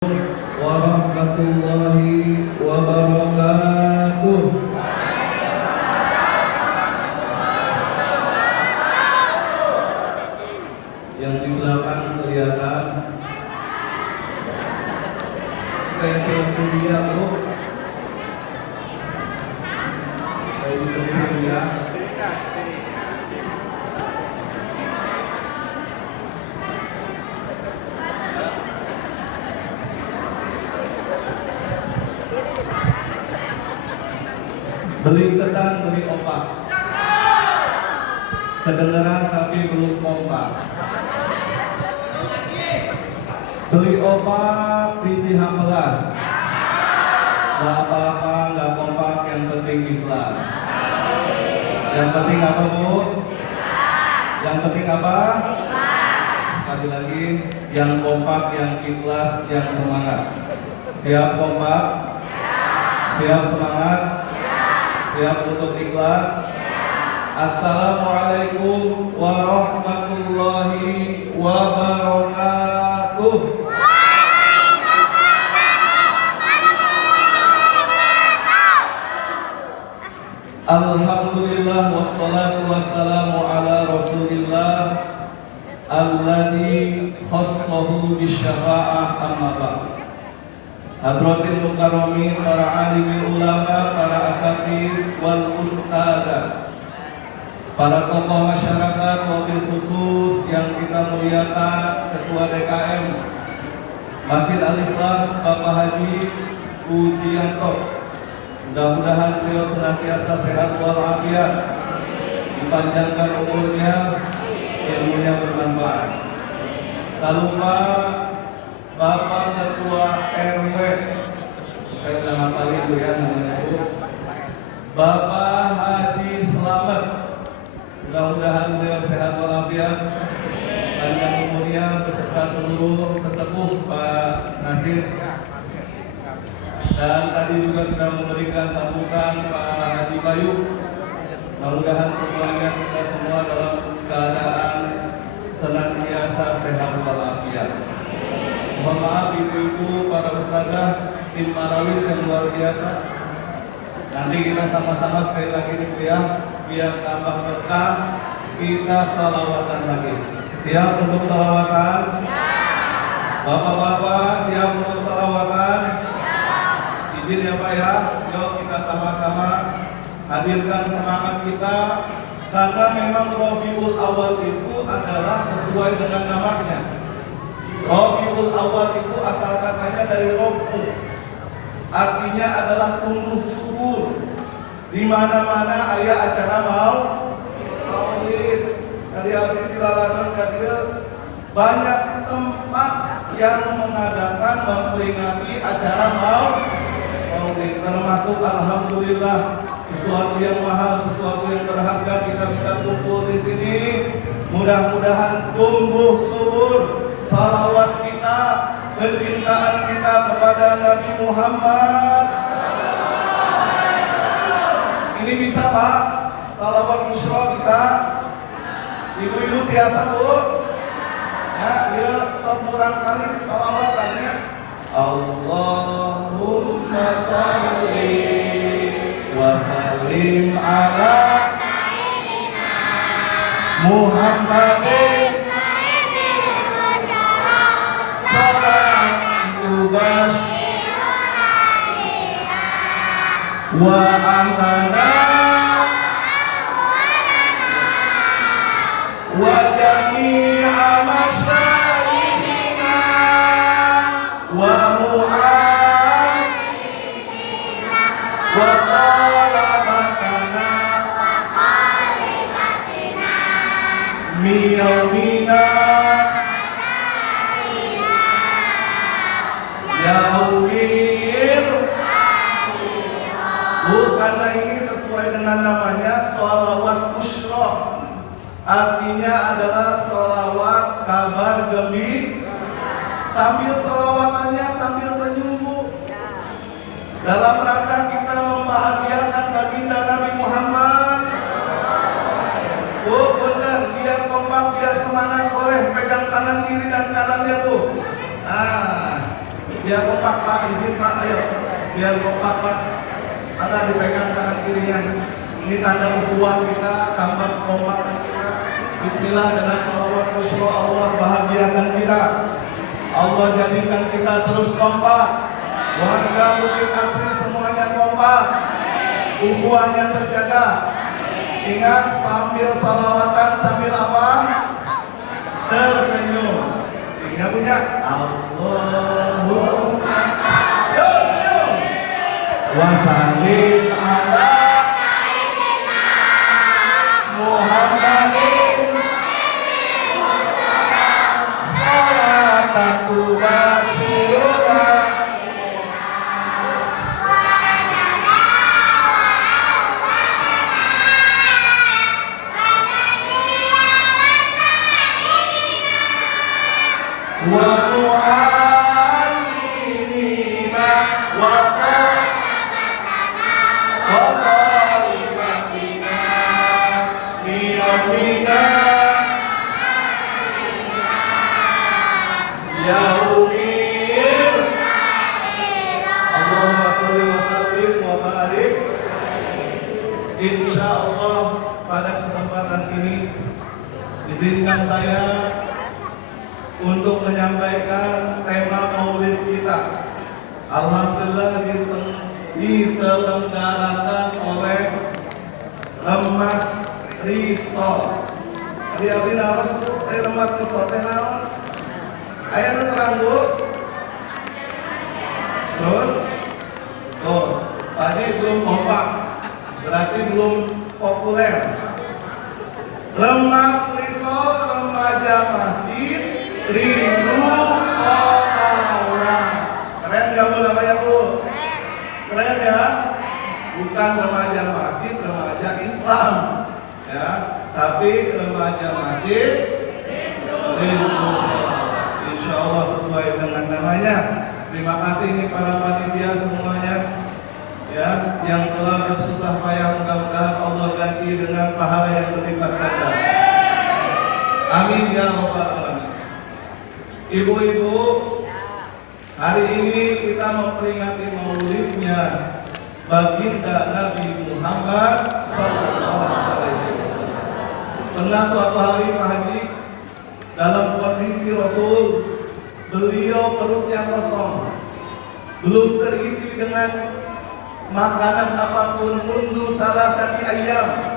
warahmatullahi wabarakatuh. Yang di belakang kelihatan kayak dunia Bu. Saya di dunia. Beli ketan, beli opak. Kedengeran tapi belum kompak. Beli opak di Cihampelas. Gak apa-apa, gak kompak, yang penting ikhlas. Yang penting apa Bu? Yang penting apa? Sekali lagi, yang kompak, yang ikhlas, yang semangat. Siap kompak? Siap semangat? Siap untuk ikhlas? Assalamualaikum warahmatullahi wabarakatuh. Alhamdulillah wassalatu wassalamu ala rasulillah alladzi khassahu bisyafa'ah amma ba'd. Hadratil mukarramin, para alimil ulama, para asatid wal ustadzah, para tokoh masyarakat, wabil khusus yang kita muliakan, Ketua DKM Masjid Al-Ikhlas Bapak Haji Pujianto. Mudah-mudahan beliau senantiasa sehat walafiat, dipanjangkan umurnya, ilmunya bermanfaat. Tak lupa Bapak Ketua RW, saya udah ngapalin dulu ya namanya Bu, Bapak Haji Selamat. Mudah-mudahan beliau sehat walafiat, panjang umurnya beserta seluruh sesepuh Pak Nasir. Dan tadi juga sudah memberikan sambutan Pak Haji Bayu. Mudah-mudahan semuanya kita semua dalam keadaan senantiasa sehat walafiat. Mohon maaf ibu-ibu, para ustazah, tim marawis yang luar biasa. Nanti kita sama-sama sekali lagi nih ya, biar tambah berkah, kita sholawatan lagi. Siap untuk sholawatan? Bapak-bapak siap untuk sholawatan? Izin ya Pak ya, yuk kita sama-sama hadirkan semangat kita. Karena memang Rabiul Awal itu adalah sesuai dengan namanya. Rabiul Awal itu asal katanya dari Robbu, artinya adalah tumbuh subur. Di mana-mana ayah acara maulid, dari abdi tilalan kadir, banyak tempat yang mengadakan memperingati acara maulid. Termasuk alhamdulillah sesuatu yang mahal, sesuatu yang berharga kita bisa kumpul di sini. Mudah-mudahan tumbuh subur salawat kita, kecintaan kita kepada Nabi Muhammad. Ini bisa Pak? Salawat musyro bisa? Ibu-ibu biasa Bu? Ya, dia semurang kali salawatannya. Allahumma sholli wa sallim ala Muhammadin wa antana wa jami'a masyayikhina wa mu'ayyidina wa talabatana miyawmina yaumil. Karena ini sesuai dengan namanya sholawat busyra, artinya adalah sholawat kabar gembira. Sambil sholawatannya sambil senyum Bu, dalam rangka kita membahagiakan baginda Nabi Muhammad. Bu, benar, biar kompak, biar semangat, boleh pegang tangan kiri dan kanannya Bu. Biar Biar kompak Pak, izin Pak, ayo. Biar kompak Pak. Maka dipegang tangan kirinya. Ini tanda ukhuwah kita, gambar kompakan kita. Bismillah dengan sholawat Rasul Allah bahagiakan kita. Allah jadikan kita terus kompak. Warga Bukit Asri semuanya kompak. Ukhuwahnya terjaga. Ingat sambil salawatan sambil apa? Tersenyum. Sehingga punya Allahumma tersenyum. Wasallim ala sayyidina Muhammadin salatan tubasyiruna wa mu'allimina wa qalibatina biyamina yaumil. Allahumma sholli wa sallim wa barik. Insyaallah pada kesempatan ini izinkan saya untuk menyampaikan tema maulid kita. Alhamdulillah diselenggarakan oleh Remas Resort. Tadi abdi naros Remas Resort naon? Aya nu terang Bu? Terus? Oh, tadi belum kompak. Berarti belum populer. Remas Resort, remaja masjid Rindu Sholawat. Keren gak Bu namanya Bu? Keren ya? Bukan remaja masjid, remaja Islam ya, tapi remaja masjid Rindu Sholawat. Insya Allah sesuai dengan namanya. Terima kasih ini para panitia semuanya ya, yang telah bersusah payah, mudah-mudahan Allah ganti dengan pahala yang berlipat ganda. Amin ya rabbal alamin. Ibu-ibu, hari ini kita memperingati maulidnya baginda Nabi Muhammad SAW. Pernah suatu hari Pak Haji dalam kondisi Rasul, beliau perutnya kosong, belum terisi dengan makanan apapun mundu salah satu ayam.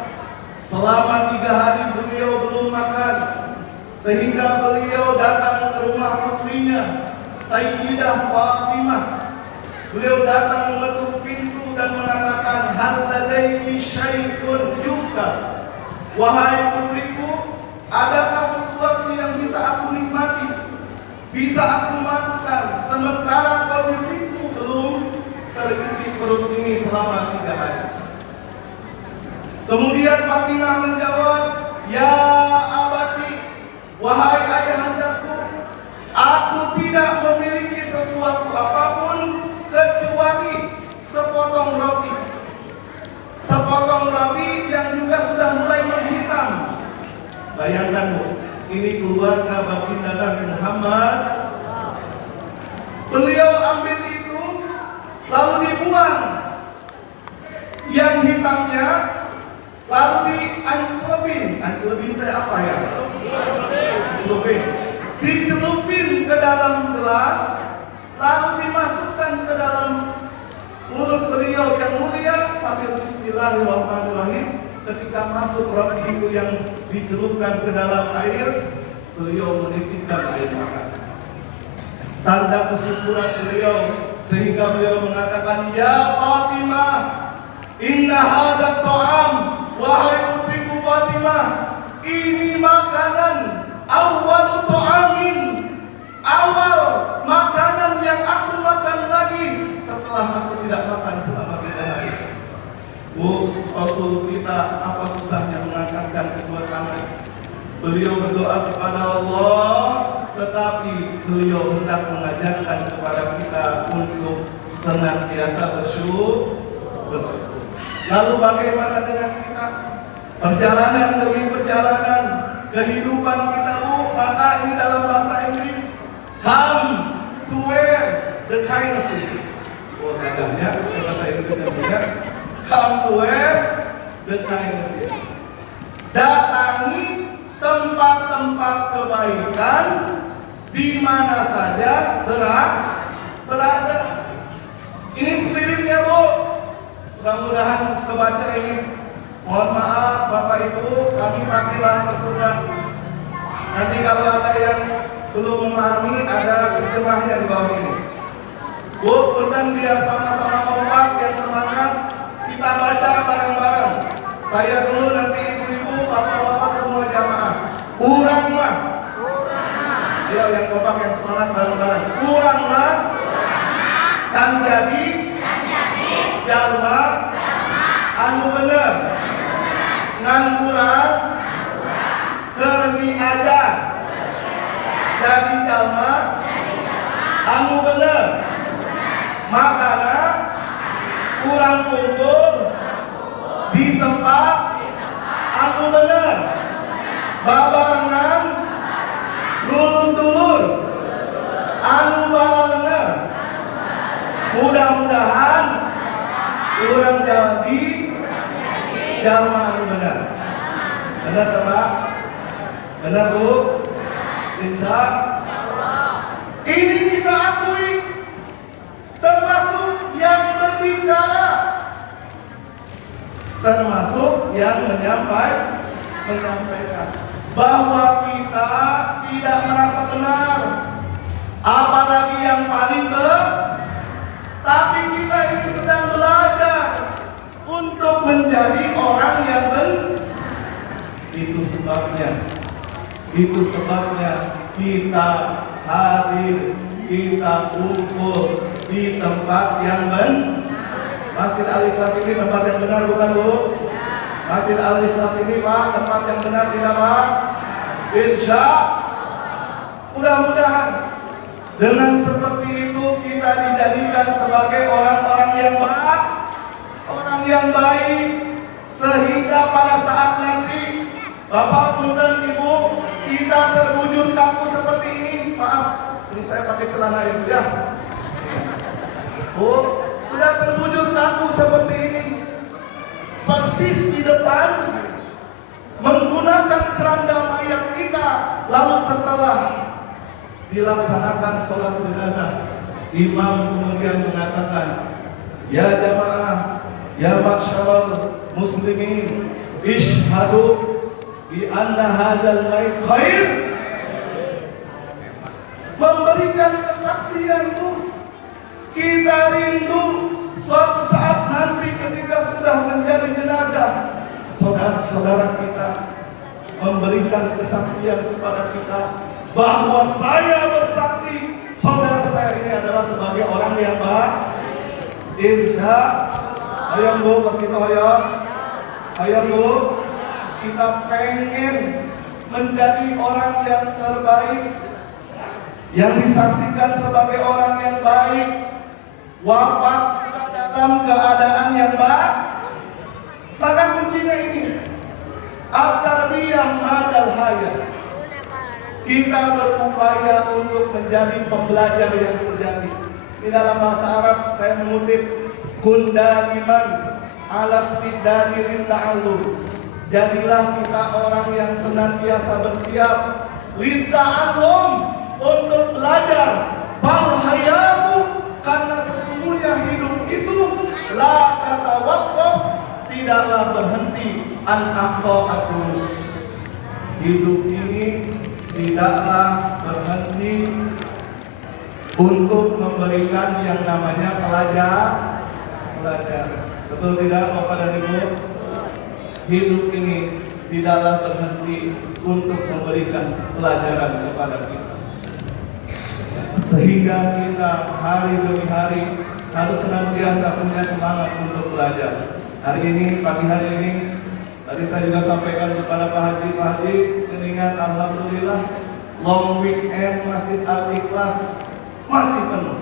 Selama 3 hari beliau belum makan, sehingga beliau datang ke rumah putrinya Sayyidah Fatimah. Beliau datang mengetuk pintu dan mengatakan, hal ladaiki syai'un yukta. Wahai putriku, adakah sesuatu yang bisa aku nikmati, bisa aku makan sementara kondisiku belum terisi perut ini selama 3 hari. Kemudian Fatimah menjawab, ya abati, wahai ayahandaku, aku tidak memiliki sesuatu apapun kecuali sepotong roti. Sepotong roti yang juga sudah mulai menghitam. Bayangkan Bu, ini keluarga baginda Nabi Muhammad. Beliau ambil itu lalu dibuang yang hitamnya, lalu diancelupin. Ancelupin itu apa ya? Dicelupin ke dalam gelas, lalu dimasukkan ke dalam mulut beliau yang mulia sambil bismillahirrahmanirrahim. Ketika masuk roti itu yang dicelupkan ke dalam air, beliau menitipkan air makan. Tanda kesyukuran beliau, sehingga beliau mengatakan, ya Fatimah, inna hadza ta'am, wahai putriku Fatimah, ini makanan awal ta'amin, awal makanan yang aku makan lagi setelah aku tidak makan selama 3 hari. Bu, Rasul kita apa susahnya mengangkatkan kedua tangan. Beliau berdoa kepada Allah, tetapi beliau hendak mengajarkan kepada kita untuk senantiasa bersyukur. Lalu bagaimana dengan kita? Perjalanan demi perjalanan kehidupan kita Bu, maka ini dalam bahasa Inggris, come to where the kindnesses. Oh, kadangnya bahasa Inggrisnya juga. Come to where the kindnesses. Datangi tempat-tempat kebaikan di mana saja berada. Ini spiritnya, Bu. Mudah-mudahan kebaca ini. Mohon maaf Bapak Ibu, kami pakai bahasa Sunda. Nanti kalau ada yang belum memahami, ada terjemahnya di bawah ini. Bu, punten biar sama-sama kompak yang semangat, kita baca bareng-bareng. Saya dulu, nanti ibu-ibu, bapak-bapak semua jamaah. Urang mah. Ayo yang kompak yang semangat bareng-bareng. Urang mah. Can jadi. Jalma. Anu bener. Ngan kurang. Kergi aja. Jadi jalma. Anu bener. Makana kurang kumpul di tempat anu bener. Babarengan dulur-dulur anu balalengan. Mudah-mudahan kurang jadi jalma anu bener. Benar Pak? Benar Bu? Insya Allah. Ini kita akui, termasuk yang berbicara, termasuk yang menyampaikan bahwa kita tidak merasa benar, apalagi yang paling tapi kita ini sedang belajar untuk menjadi orang yang itu sebabnya kita hadir, kita kumpul di tempat yang Masjid Al-Ikhlas ini tempat yang benar bukan Bu? Masjid Al-Ikhlas ini Pak, tempat yang benar tidak Pak? Insya mudah-mudahan dengan seperti itu kita dijadikan sebagai orang-orang yang baik, sehingga pada saat nanti Bapak punten Ibu, kita terwujud kaku seperti ini. Maaf, ini saya pakai celana ya. Bu, sudah terwujud kaku seperti ini, persis di depan menggunakan keranda mayat kita. Lalu setelah dilaksanakan sholat jenazah, imam kemudian mengatakan, ya jamaah, ya masyarul muslimin, ishhadu bi anna hadzal mayit khair. Memberikan kesaksian itu, kita rindu suatu saat nanti ketika sudah menjadi jenazah, saudara-saudara kita memberikan kesaksian kepada kita bahwa saya bersaksi saudara saya ini adalah sebagai orang yang baik. Insya Allah. Ayo Bu, pas kita ayo Bu, kita pengen menjadi orang yang terbaik, yang disaksikan sebagai orang yang baik, wafat dalam keadaan yang baik. Maka kuncinya ini, at-tarbiyah ma'al hayat. Kita berupaya untuk menjadi pembelajar yang sejati. Di dalam bahasa Arab saya mengutip, kun daiman ala istidadi litta'allum. Jadilah kita orang yang senantiasa bersiap litta'allum, untuk belajar. Bal hayatu, karena sesungguhnya hidup itu la tatawaqqaf, tidaklah berhenti an aqta'atus. Hidup ini tidaklah berhenti untuk memberikan yang namanya pelajar. Betul tidak Bapak dan Ibu? Hidup ini tidaklah berhenti untuk memberikan pelajaran kepada kita, sehingga kita hari demi hari harus senantiasa punya semangat untuk belajar. Hari ini, pagi hari ini, tadi saya juga sampaikan kepada Pak Haji, mengingat alhamdulillah long weekend Masjid Al-Ikhlas masih penuh.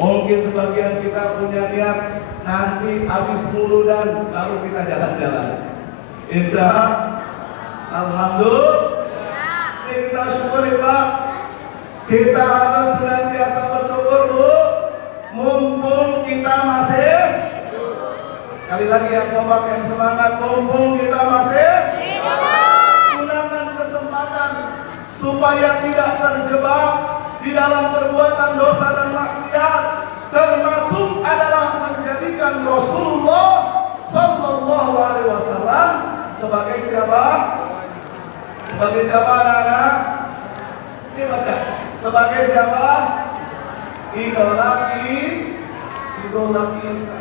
Mungkin sebagian kita punya niat nanti habis muludan baru kita jalan-jalan. Insya Allah, alhamdulillah. Ini kita syukuri Pak. Kita harus senantiasa bersyukur bersyukur Bu. Mumpung kita masih, sekali lagi yang kompak yang semangat, mumpung kita masih gunakan kesempatan supaya tidak terjebak di dalam perbuatan dosa dan maksiat, termasuk adalah menjadikan Rasulullah Sallallahu Alaihi Wasallam sebagai siapa? Sebagai siapa anak-anak? Ini baca. Sebagai siapa? Idola kita.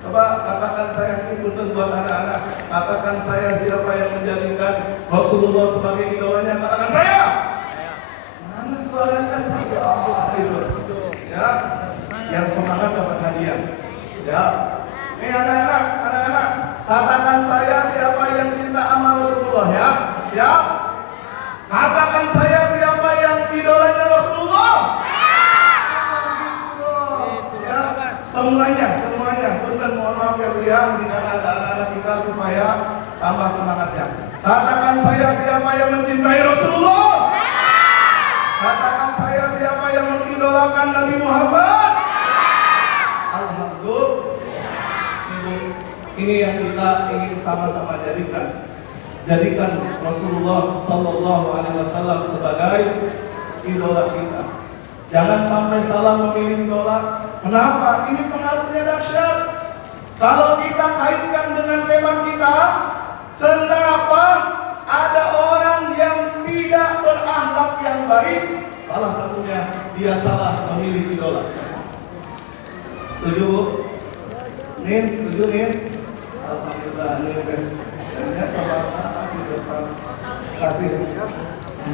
Coba katakan saya, ini betul buat anak-anak. Katakan saya siapa yang menjadikan Rasulullah sebagai idolanya. Katakan saya. Mana suaranya saya? Itu. Ya. Yang semangat dapat hadiah. Siap. Ini anak-anak. Katakan saya siapa yang cinta sama Rasulullah ya. Siap. Katakan saya siapa yang idolanya Rasulullah. Semuanya. Punten mohon maaf ya Bu ya, tidak ada anak-anak kita supaya tambah semangatnya. Katakan saya siapa yang mencintai Rasulullah. Katakan saya siapa yang mengidolakan Nabi Muhammad. Alhamdulillah. Ini yang kita ingin sama-sama jadikan Rasulullah Sallallahu Alaihi Wasallam sebagai idola kita. Jangan sampai salah memilih idola. Kenapa? Ini pengaruhnya dahsyat. Kalau kita kaitkan dengan tema kita, kenapa ada orang yang tidak berakhlak yang baik? Salah satunya dia salah memilih idola. Setuju Bu? Nin, setuju Nin? Alhamdulillah Nin. Ini sama di depan. Kasih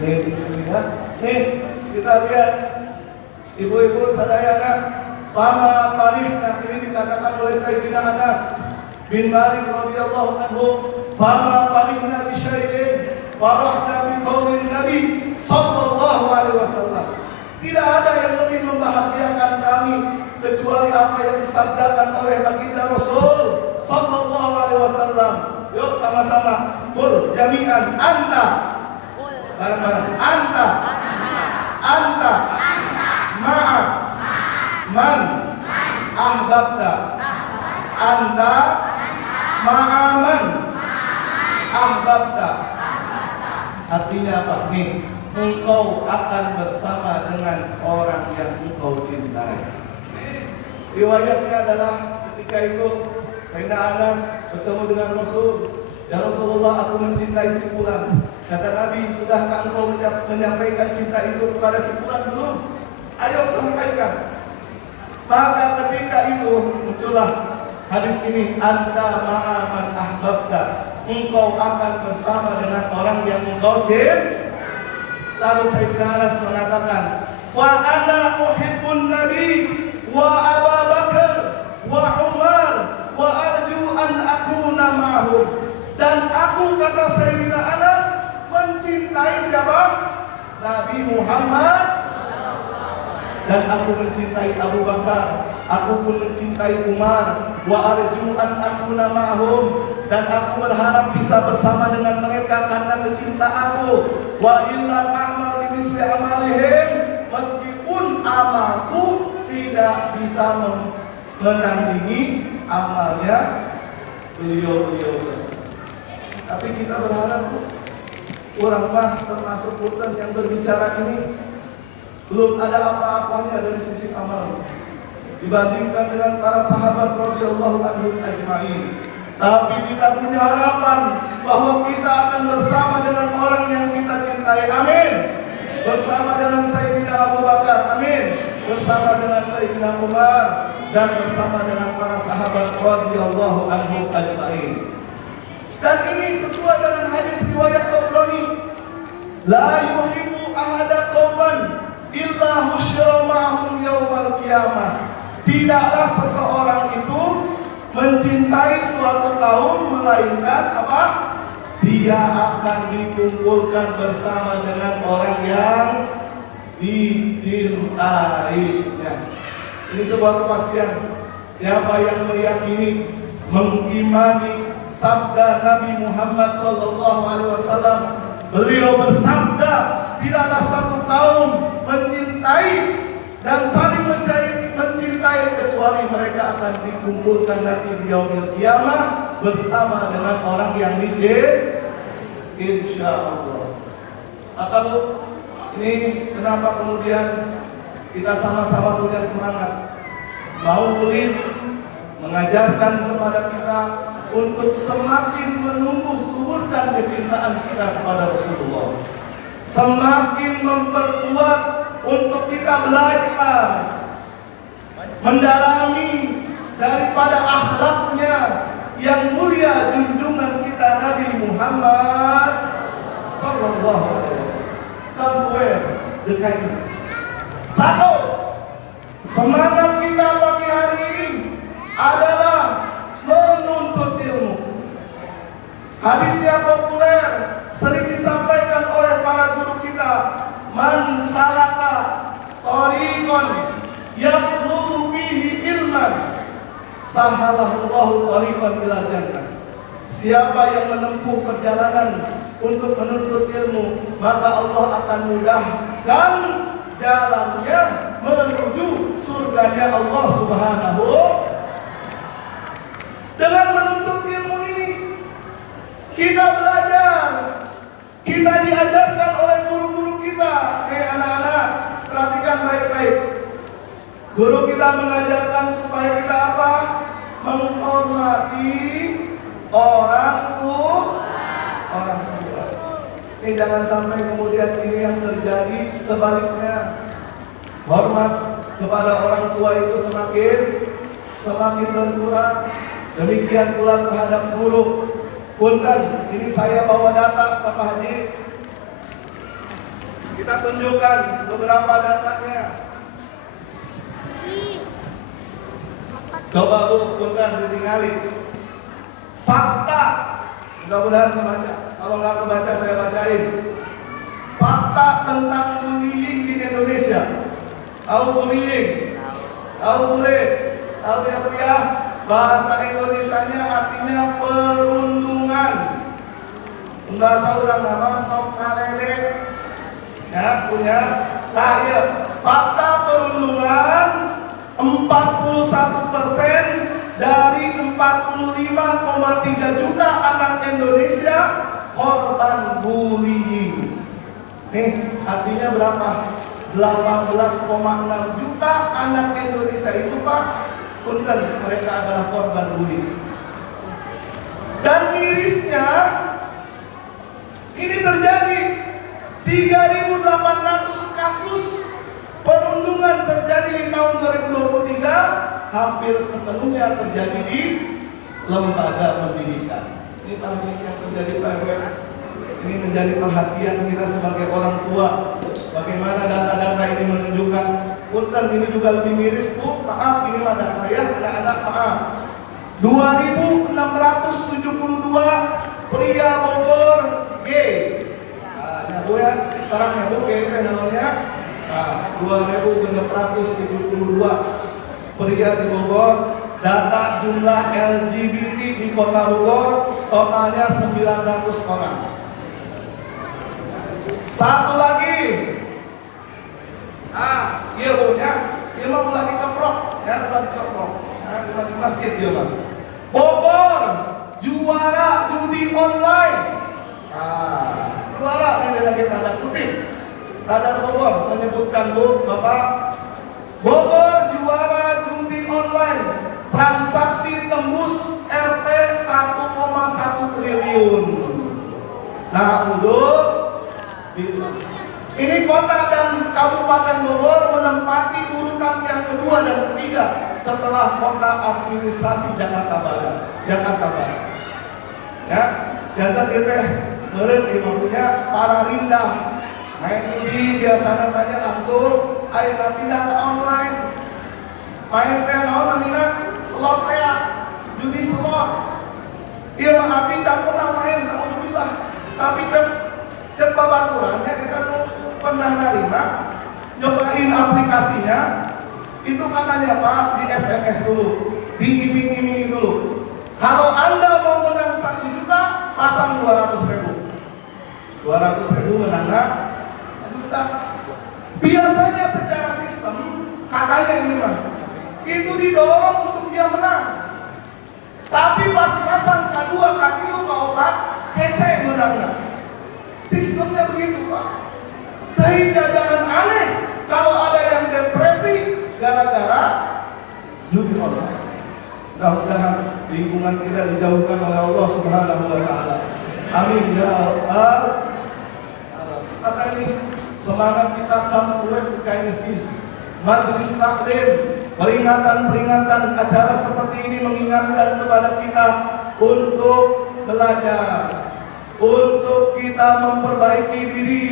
Nin di sini ya. Nih kita lihat ibu-ibu sadayana. Fama farihna, ini dikatakan oleh Sayyidina Anas bin Malik radhiyallahu anhu, fama farihna bi syai'in farahna bi qaulin Nabi sallallahu alaihi wasallam. Tidak ada yang lebih membahagiakan kami kecuali apa yang disabdakan oleh baginda Rasul sallallahu alaihi wasallam. Yuk sama-sama qul jami'an anta. Bareng-bareng anta ma'a man ahbabta anta ma'aman ahbabta. Artinya apa nih? Engkau akan bersama dengan orang yang engkau cintai. Riwayatnya adalah ketika itu Sayyidina Anas bertemu dengan Rasul. Ya Rasulullah, aku mencintai si fulan. Kata Nabi, sudahkah engkau menyampaikan cinta itu kepada si fulan belum? Ayo sampaikan. Maka ketika itu muncullah hadis ini, anta ma'aman ahbabta, engkau akan bersama dengan orang yang engkau cintai. Lalu Sayyidina Anas mengatakan, wa ana uhibbun nabi wa Abu Bakar wa Umar wa arju an akuna ma'hum. Dan aku, kata Sayyidina Anas, mencintai siapa? Nabi Muhammad. Dan aku mencintai Abu Bakar, aku pun mencintai Umar, wa arju an akuna ma'hum, dan aku berharap bisa bersama dengan mereka karena kecintaanku. Wa illa amal bimisli amalihim, meskipun amalku tidak bisa menandingi amalnya beliau-beliau tersebut. Tapi kita berharap orang mah termasuk Quran yang berbicara ini belum ada apa-apanya dari sisi amal dibandingkan dengan para sahabat radhiyallahu anhum ajma'in. Tapi kita punya harapan bahwa kita akan bersama dengan orang yang kita cintai. Amin. Bersama dengan Sayyidina Abu Bakar. Amin. Bersama dengan Sayyidina Umar dan bersama dengan para sahabat radhiyallahu anhum ajma'in. Dan ini sesuai dengan hadis riwayat Tabrani. La yuhibbu ahada qauman illa husyira ma'hum yaumal qiyamah. Tidaklah seseorang itu mencintai suatu kaum melainkan apa? Dia akan dikumpulkan bersama dengan orang yang dicintainya. Ini sebuah kepastian. Siapa yang meyakini, mengimani sabda Nabi Muhammad SAW, beliau bersabda, tidaklah satu kaum mencintai dan saling mencintai, kecuali mereka akan dikumpulkan nanti di yaumil qiyamah bersama dengan orang yang dicintai, insya Allah. Maka Bu, ini kenapa kemudian kita sama-sama punya semangat mau pelit mengajarkan kepada kita untuk semakin menumbuh suburkan kecintaan kita kepada Rasulullah, semakin memperkuat untuk kita belajar mendalami daripada akhlaknya yang mulia junjungan kita Nabi Muhammad sallallahu alaihi wasallam. Come to where the kindness is. Satu, semangat kita pagi hari ini adalah menuntut ilmu. Hadisnya populer, sering disampaikan oleh para guru kita, man salaka tariqan yatlubu bihi ilman sahalallahu tariqan ila jannah. Siapa yang menempuh perjalanan untuk menuntut ilmu, maka Allah akan mudahkan jalannya menuju surganya Allah Subhanahu. Dengan menuntut ilmu ini kita belajar, kita diajarkan oleh guru-guru kita. Anak-anak, perhatikan baik-baik. Guru kita mengajarkan supaya kita apa? Menghormati orang tua. Ini jangan sampai kemudian ini yang terjadi sebaliknya. Hormat kepada orang tua itu semakin berkurang. Demikian pula terhadap guru. Punten, ini saya bawa data ke Pak Haji. Kita tunjukkan beberapa datanya. Coba Bu, punten ditinggali. Fakta, mudah-mudahan kebaca. Kalau nggak kebaca saya bacain. Fakta tentang bullying di Indonesia. Tahu bullying? Tahu bullying? Tahu ya Bu ya? Bahasa Indonesianya artinya perundungan. Bahasa orang nama sok kalele. Ya, punya. Nah, ya. Fakta perundungan 41% dari 45,3 juta anak Indonesia korban bullying. Nih, artinya berapa? 18,6 juta anak Indonesia itu Pak, punten, mereka adalah korban bullying. Dan mirisnya ini terjadi 3.800 kasus perundungan terjadi di tahun 2023, hampir sepenuhnya terjadi di lembaga pendidikan. Ini paling yang terjadi Pak. Ini menjadi perhatian kita sebagai orang tua. Bagaimana data-data ini menunjukkan. Punten, ini juga lebih miris Bu. Maaf, ini mah data ya, anak-anak maaf. 2.672 pria Bogor gay. Nah, ya Bu ya, sekarang ya Bu, gay itu namanya. Nah, 2.672 pria di Bogor. Data jumlah LGBT di kota Bogor totalnya 900 orang. Satu lagi. Iya Bu ya, dia mau lagi keprok, ya lagi keprok, ya di masjid dia Bang. Bogor juara judi online. Juara ini lagi tanda kutip. Radar Bogor menyebutkan Bu, Bapak, Bogor juara judi online, transaksi tembus Rp 1,1 triliun. Nah, untuk ini kota dan Kabupaten Bogor menempati urutan yang kedua dan ketiga setelah kota administrasi Jakarta Barat. Ya, jantan kita meureun ieu punya para rindah. Main judi biasana tanya langsung, ayeuna pindah ke online. Main teh naon namina? Slot teh, judi slot. Ieu mah api campurna main, alhamdulillah. Tapi cek babaturannya kita tuh pernah nerima nyobain aplikasinya, itu katanya Pak di SMS dulu, diiming-imingi dulu. Kalau Anda mau menang 1 juta, pasang 200.000. 200.000 menang 1 juta. Biasanya secara sistem Katanya ini mah. Itu didorong untuk dia menang. Tapi pas pasang kedua kaki lu keopat, hese menangnya. Sistemnya begitu Pak. Sehingga jangan aneh kalau ada yang depresi gara-gara judi online. Mudah-mudahan lingkungan kita dijauhkan oleh Allah Subhanahu wa taala. Amin ya rabbal alamin. Maka ini semangat kita kampung KNSIS, majelis taklim, peringatan-peringatan acara seperti ini mengingatkan kepada kita untuk belajar, untuk kita memperbaiki diri,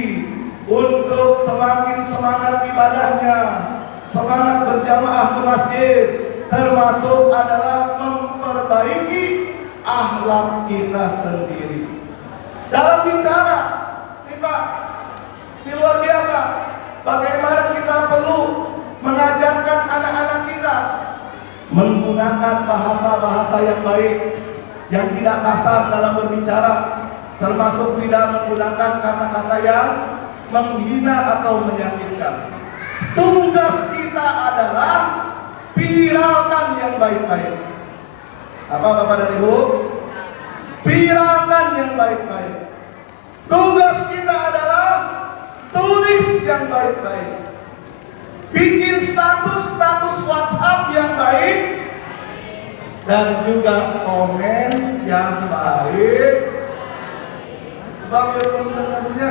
untuk semakin semangat ibadahnya, semangat berjamaah ke masjid, termasuk adalah memperbaiki akhlak kita sendiri. Dalam bicara, nih Pak, ini luar biasa. Bagaimana kita perlu mengajarkan anak-anak kita menggunakan bahasa-bahasa yang baik, yang tidak kasar dalam berbicara, termasuk tidak menggunakan kata-kata yang menghina atau menyakitkan. Tugas kita adalah viralkan yang baik-baik. Apa Bapak dan Ibu? Viralkan yang baik-baik. Tugas kita adalah tulis yang baik-baik. Bikin status-status WhatsApp yang baik dan juga komen yang baik. Sebab yang mendengarnya,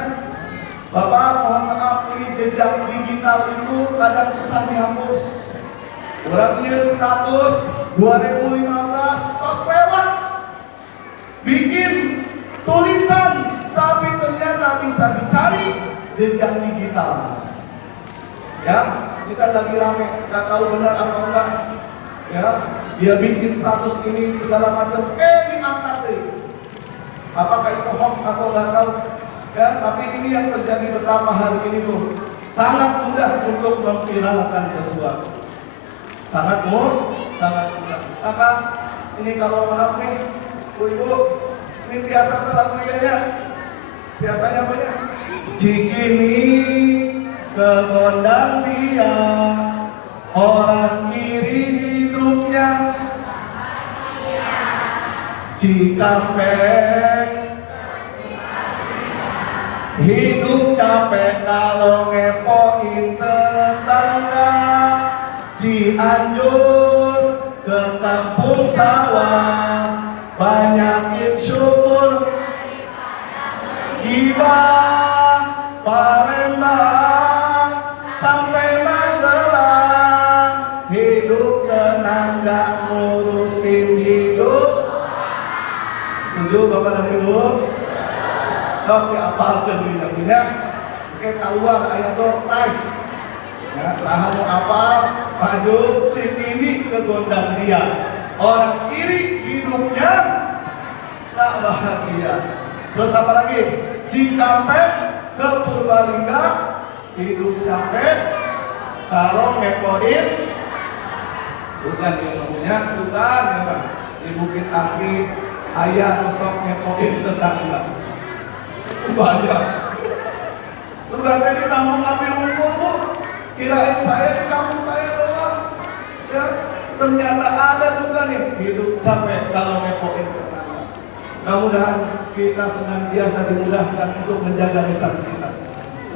Bapak mohon maaf, ini jejak digital itu kadang susah dihapus. Orang lihat status 2015 tos lewat, bikin tulisan tapi ternyata bisa dicari jejak digital. Ya, ini kan lagi rame, nggak tahu benar atau enggak. Ya, dia bikin status ini segala macam, diangkat deh. Apakah itu hoax atau nggak tahu? Ya, tapi ini yang terjadi betapa hari ini tuh sangat mudah untuk memviralkan sesuatu. Sangat mudah. Maka ini kalau maaf nih, ibu, ini biasa lagu ya. Biasanya banyak. Cikini kegondang dia, orang kiri hidupnya Cikampek, hidup capek kalau ngepoin tetangga. Cianjur ke kampung sawah, banyakin syukur gibah. Palembang sampai Magelang, hidup tenang gak ngurusin hidup. Setuju Bapak dan Ibu? Oke, apa punya? Oke, keluar ayat door price. Ya, saha mau apa? Maju Cikini ke gondang dia. Orang kiri hidupnya tak bahagia. Terus apa lagi? Cikampek ke Purbalingga, hidup capek kalau ngepoin sudah dia ngomongnya sudah ya Pak. Di Bukit Asri ayah rusok ngepoin tetangga banyak. Sudah tadi kampung api unggul Bu, kirain saya di kampung saya doang ya, ternyata ada juga nih hidup capek kalau ngepoin tetangga. Mudah-mudahan kita senantiasa dimudahkan untuk menjaga lisan kita,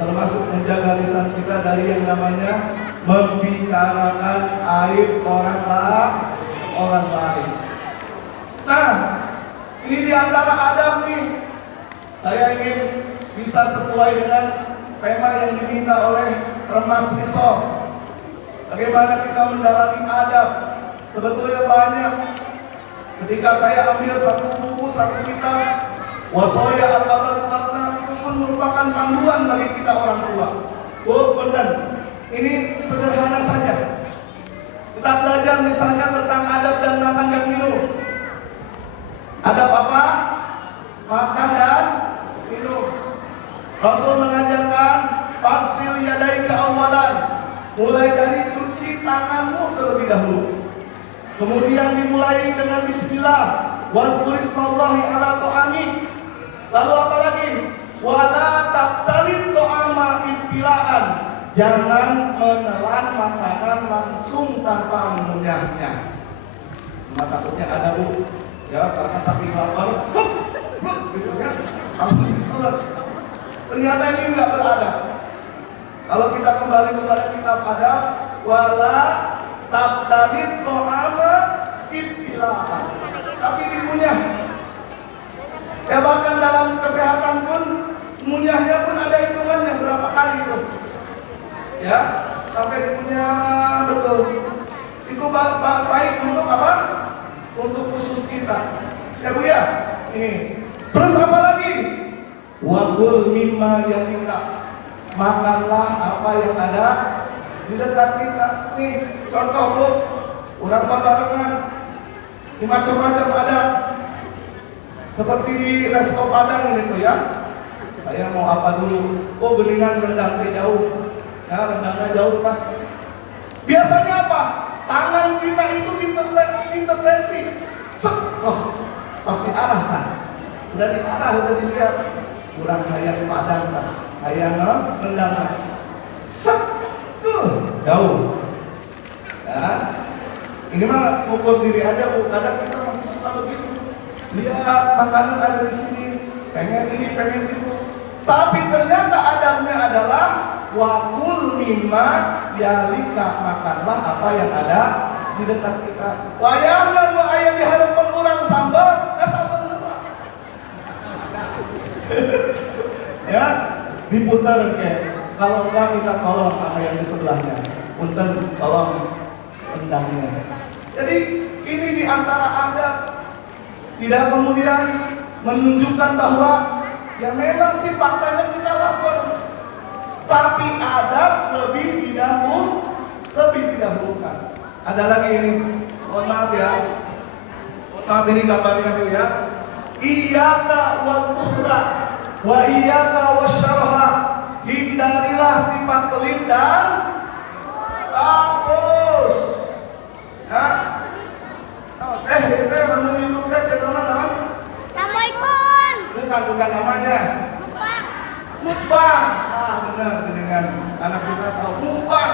termasuk menjaga lisan kita dari yang namanya membicarakan aib orang lain. Nah, ini diantara adab nih, saya ingin bisa sesuai dengan tema yang diminta oleh Remas Risol. Bagaimana kita mendalami adab? Sebetulnya banyak. Ketika saya ambil satu buku, satu kitab, Wasoya Al-Abad Al-Abna, itu pun merupakan panduan bagi kita orang tua. Benar, ini sederhana saja. Kita belajar misalnya tentang adab dan makan dan minum. Adab apa? Makan dan minum. Rasul mengajarkan faksil yadaika awalan, mulai dari cuci tanganmu terlebih dahulu. Kemudian dimulai dengan bismillah, wadzurismallahi ala to'ami. Lalu apa lagi? Wala tabtalin to'ama ibtilaan. jangan menelan makanan langsung tanpa mengunyahnya. Takutnya ada ya karena saking lapar, gitu ya, langsung ditelan. Ternyata ini nggak beradab. Kalau kita kembali kepada kitab adab, wala tabtadid to'ama ibtila'a, tapi dikunyah. Ya bahkan dalam kesehatan pun, ngunyahnya pun ada hitungannya berapa kali itu. Ya, sampai dikunyah betul. Itu baik untuk apa? Untuk khusus kita. Ya Bu ya, ini. Terus apa lagi? Wakul mimma yatika, makanlah apa yang ada di dekat kita. Nih, contoh Bu, orang barengan. Ini macam-macam ada. Seperti di resto Padang gitu ya. Saya mau apa dulu? Oh, geningan rendang teh jauh. Ya, rendangnya jauh Pak. Biasanya apa? Tangan kita itu intervensi. Set, oh, pasti arah kan? Udah diarah, udah dilihat. Kurang kayak Padang kan? Kayak rendang kan? Set, tuh, jauh. Ya, ini mah ukur diri aja Bu. Kadang kita masih suka begitu. Lihat makanan ada di sini, pengen ini, pengen itu. Tapi ternyata adabnya adalah wakul mimma yalika, makanlah apa yang ada di dekat kita. Wayangan wa aya di hadapan orang sambal, sambal semua. Ya, diputar kayak kalau enggak minta tolong sama yang di sebelahnya. Punten tolong rendangnya. Jadi ini di antara adab. Tidak kemudian menunjukkan bahwa ya memang sih faktanya kita lapar, tapi adab lebih didahulukan. Ada lagi ini, mohon maaf ya, maaf ini gambarnya dulu ya. Iyyaka wal bukhla wa iyyaka wasyarha, hindarilah sifat pelit dan takut. Nah, lamun YouTube channel naon? Assalamualaikum. Bukan namanya. Mukbang. Ah, benar dengan anak kita tahu mukbang.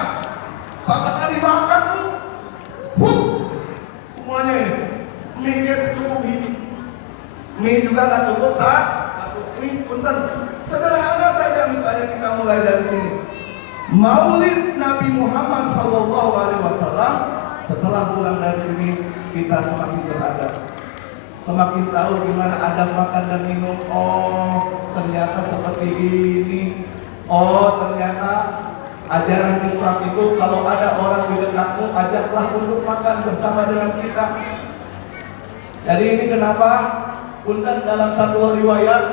Saat tadi makan Bu. Semuanya ini. Mie cukup hiji. Mie juga nggak cukup satu. Mie punten. Sederhana saja misalnya kita mulai dari sini. Maulid Nabi Muhammad SAW. Setelah pulang dari sini, kita semakin beradab, semakin tahu gimana adab makan dan minum. Oh, ternyata seperti ini. Oh, ternyata ajaran Islam itu kalau ada orang di dekatmu, ajaklah untuk makan bersama dengan kita. Jadi ini kenapa punten dalam satu riwayat,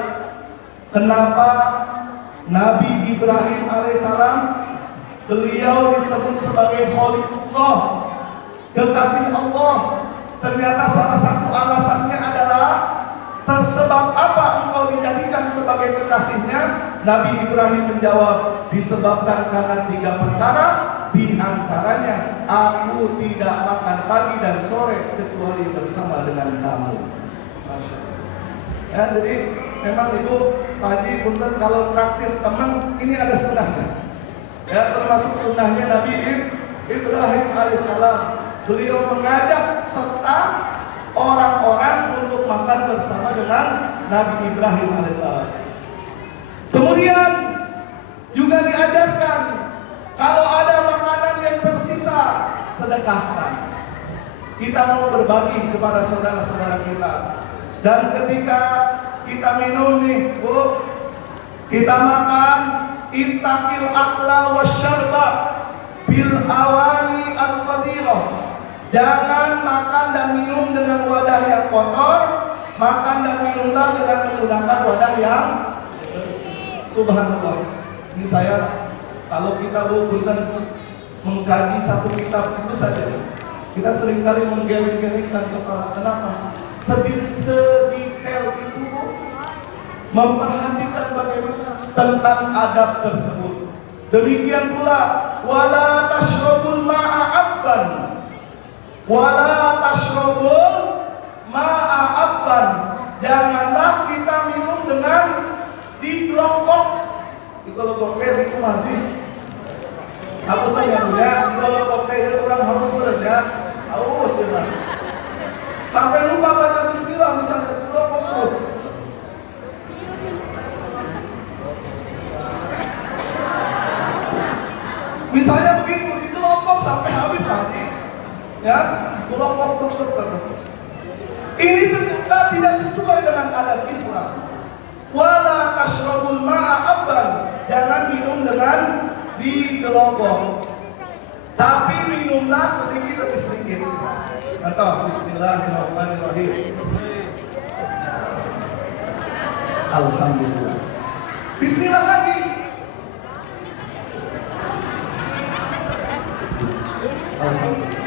kenapa Nabi Ibrahim alaihissalam beliau disebut sebagai Khalilullah, kekasih Allah. Ternyata salah satu alasannya adalah tersebab apa engkau dijadikan sebagai kekasihnya? Nabi Ibrahim menjawab, disebabkan karena 3 perkara, di antaranya aku tidak makan pagi dan sore kecuali bersama dengan kamu. Masya Allah. Ya, jadi memang itu Pak Haji punten kalau traktir teman ini ada sunnahnya. Ya, termasuk sunnahnya Nabi Ibrahim alaihissalam. Beliau mengajak serta orang-orang untuk makan bersama dengan Nabi Ibrahim alaihissalam. Kemudian juga diajarkan kalau ada makanan yang tersisa, sedekahkan. Kita mau berbagi kepada saudara-saudara kita. Dan ketika kita minum nih, Bu, kita makan, ittaqil akla wasyarba bil awani al-qadirah. Jangan makan dan minum dengan wadah yang kotor, makan dan minumlah dengan menggunakan wadah yang bersih. Subhanallah. Ini saya, kalau kita punten mengkaji satu kitab itu saja, kita seringkali menggeleng-gelengkan kepala. Kenapa? Sedetail itu memperhatikan bagaimana tentang adab tersebut. Demikian pula wala tashrabul ma'a abban, wala tashrabul ma'a abban. Janganlah kita minum dengan digelonggok. Kalau gongkel itu masih Aku tanya ya, kalau koktail orang harus bekerja, harus benar. Sampai lupa baca Bismillah misalnya, lupa terus. Misalnya begitu, dikelompok sampai habis tadi, ya, kelompok terus. Ini ternyata tidak sesuai dengan adab Islam. Wala tashrabul ma'a abban, jangan minum dengan digelogok. Tapi minumlah sedikit demi sedikit. Contoh, Bismillahirrahmanirrahim. Alhamdulillah. Bismillah lagi. Alhamdulillah.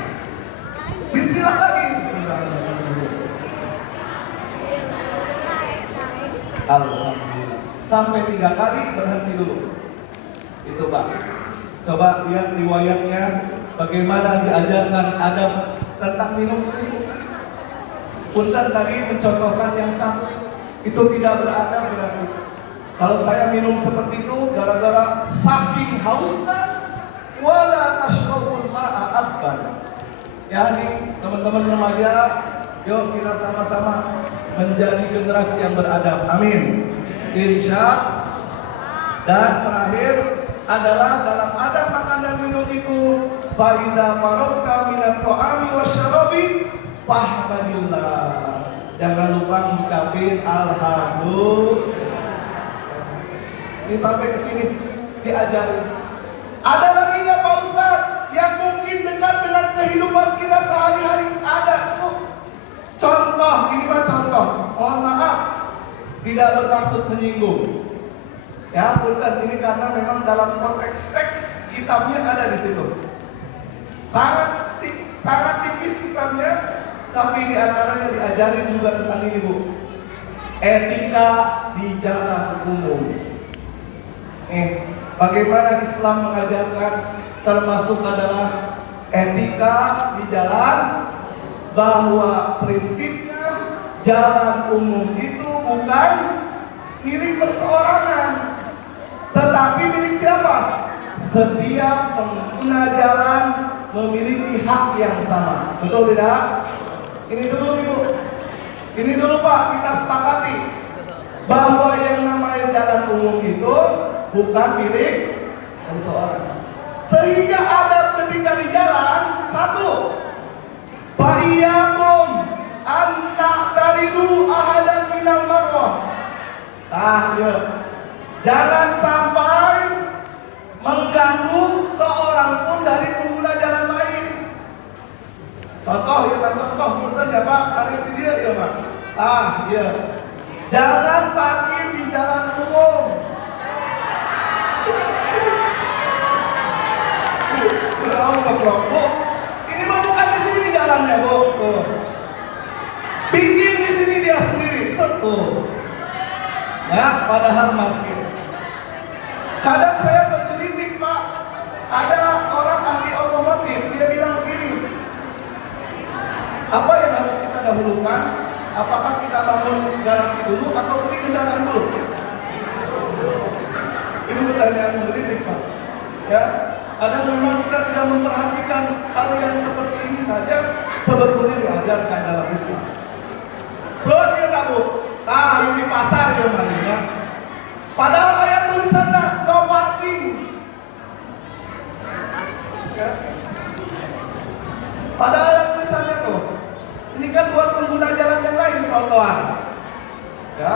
Bismillah lagi. Bismillahirrahmanirrahim. Alhamdulillah. Sampai 3 kali berhenti dulu. Itu Pak. Coba lihat riwayatnya bagaimana diajarkan adab tentang minum itu. Punten tadi mencontohkan yang satu itu tidak beradab berarti. Kalau saya minum seperti itu gara-gara saking hausnya, wala tashrabul ma'a abban. Ya nih teman-teman remaja, yuk kita sama-sama menjadi generasi yang beradab. Amin. Insya. Dan terakhir adalah dalam adab makan dan minum itu, faida farokta minat to'ami wasyarabi fahmadillah. Jangan lupa ngucapin alhamdulillah. Ini sampai ke sini diajari. Ada lagi nggak Pak Ustadz yang mungkin dekat dengan kehidupan kita sehari-hari? Ada tuh. Contoh, ini mah contoh. Mohon maaf, tidak bermaksud menyinggung. Ya, punten ini karena memang dalam konteks teks kitabnya ada di situ. Sangat tipis kitabnya, tapi di antaranya diajari juga tentang ini Bu. Etika di jalan umum. Bagaimana Islam mengajarkan termasuk adalah etika di jalan, bahwa prinsipnya jalan umum itu bukan milik perseorangan, tetapi milik siapa? Setiap pengguna jalan memiliki hak yang sama. Betul tidak? Ini dulu Ibu. Ini dulu Pak, kita sepakati bahwa yang namanya jalan umum itu bukan milik perseorangan. Sehingga adab ketika di jalan, satu, Fa'iyakum anta taridu ahadan minal marwah. Jangan sampai mengganggu seorang pun dari pengguna jalan lain. Contoh ya Pak, contoh punten ya Pak, saris di dia ya Pak. Jangan parkir di jalan umum. Bu, ini mah bukan di sini jalannya Bu. Bikin di sini dia sendiri, satu. Ya, padahal parkir. Kadang saya tergelitik Pak, ada orang ahli otomotif, dia bilang begini, apa yang harus kita dahulukan? Apakah kita bangun garasi dulu atau beli kendaraan dulu? Ini pertanyaan menggelitik Pak. Ya, kadang memang kita tidak memperhatikan hal yang seperti ini saja sebetulnya diajarkan dalam Islam. Terus ya Kak Bu, ini pasar ya namanya. Padahal ayat tulisannya no parking. Ya. Padahal ayat tulisannya tuh, ini kan buat pengguna jalan yang lain trotoar. Ya.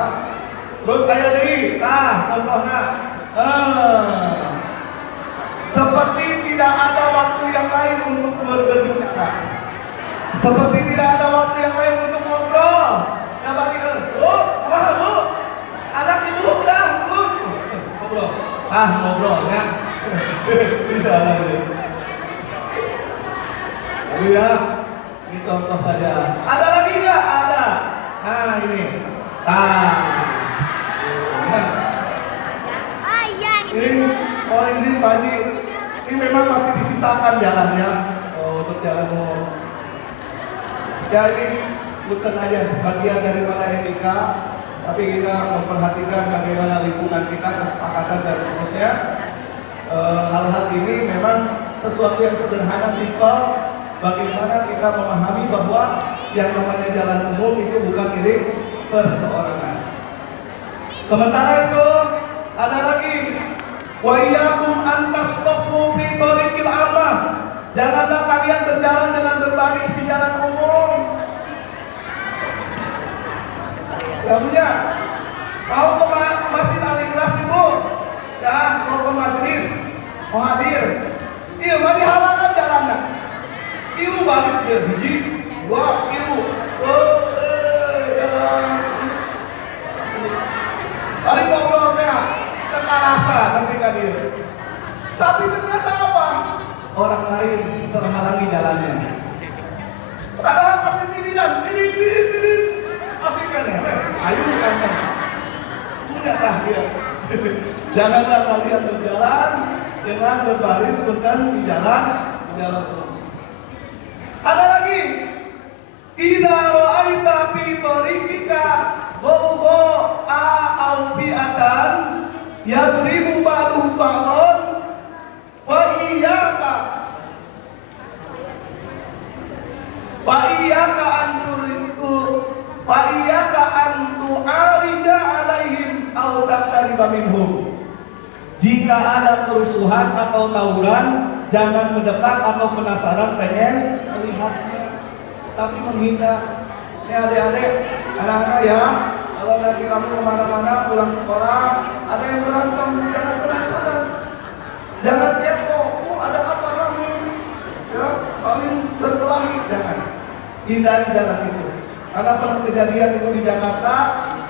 Terus kayak ini, contohnya, seperti tidak ada waktu yang lain untuk berbicara. Seperti tidak ada waktu yang lain untuk ngobrol. Ya bagi Bu, anak ibu udah terus ngobrol. Ngobrol ya. Bisa lagi. Ya, ini contoh saja. Ada lagi nggak? Ada. Ini. Ini mohon izin Pak Haji. Ini memang masih disisakan jalannya untuk jalan umum. Jadi bukan aja bagian daripada etika, tapi kita memperhatikan bagaimana lingkungan kita, kesepakatan dan seterusnya. hal-hal ini memang sesuatu yang sederhana, simpel. Bagaimana kita memahami bahwa yang namanya jalan umum itu bukan milik perseorangan. Sementara itu ada lagi, wa iyyakum an tasṭafu fi thariqil 'amah. Janganlah kalian berjalan dengan berbaris di jalan umum. Ya punya, mau ke Masjid Al-Ikhlas Ibu? Ya, mau ke majelis, mau hadir. Iya, mau dihalangan jalannya. Ibu baris dia, biji, dua, ibu. Tadi ngobrol teh, kekarasa ketika dia. Tapi ternyata apa? Orang lain terhalangi jalannya. Padahal pasti tiridan, tirid. Asik kan ya? Ayo kan? Enggaklah dia. Janganlah kalian berjalan dengan berbaris bukan di jalan umum. Ada lagi, idza ra'aita fi tariqika ghawgha'a aw bi'atan yadribu ba'duhu ba'dan wa iyyaka an tu'arija 'alaihim aw taqtariba minhum. Jika ada kerusuhan atau tawuran, jangan mendekat atau penasaran pengen melihatnya, tapi menghindar. Ya adik-adik, anak-anak ya, kalau nanti kamu kemana-mana pulang sekolah, ada yang berantem, jangan penasaran, jangan kepo, ada apa rame, ya paling berkelahi, jangan. Hindari jalan itu. Karena pernah kejadian itu di Jakarta,